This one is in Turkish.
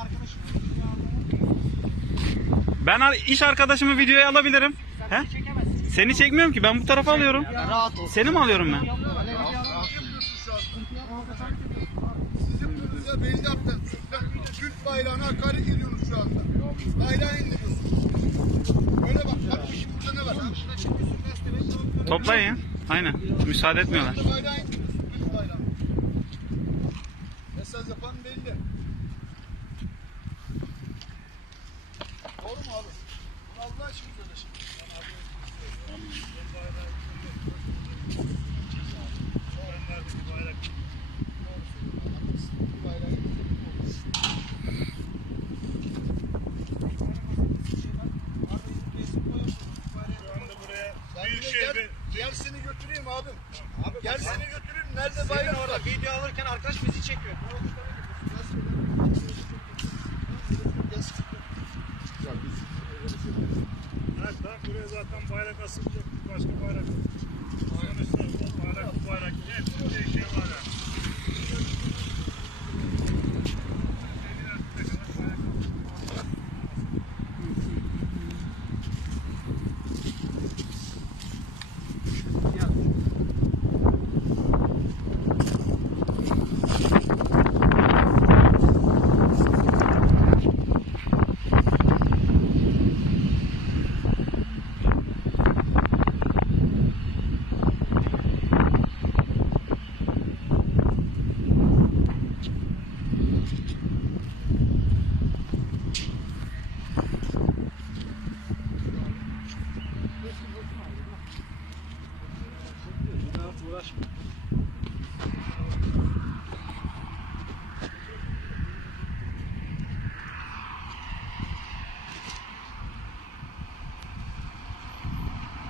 arkadaşım. Ben ar- iş arkadaşımı videoya alabilirim. He? Seni çekmiyorum ki ben bu tarafa alıyorum. Rahat ol. Seni mi alıyorum ben? Siz yapıyorsunuz ya belli yaptın. Türk bayrağına hakaret ediyorsunuz şu anda. Bayrağı indiriyorsunuz. Öyle bak. Bak bu işin burada ne var? Toplayın. Aynen. Müsaade etmiyorlar. Burada bayrağı indiriyorsun. Türk bayrağı. Mesaj yapan belli. Gel, gel seni götüreyim abim. Abi, gel seni götüreyim. Nerede bayram orada? Video alırken arkadaş bizi çekiyor. Ya biz Evet, daha buraya zaten bayrak asılacak. Başka bayrak. Bayrak, bayrak. bayrak. bayrak. bayrak. bayrak. bayrak. bayrak. englishman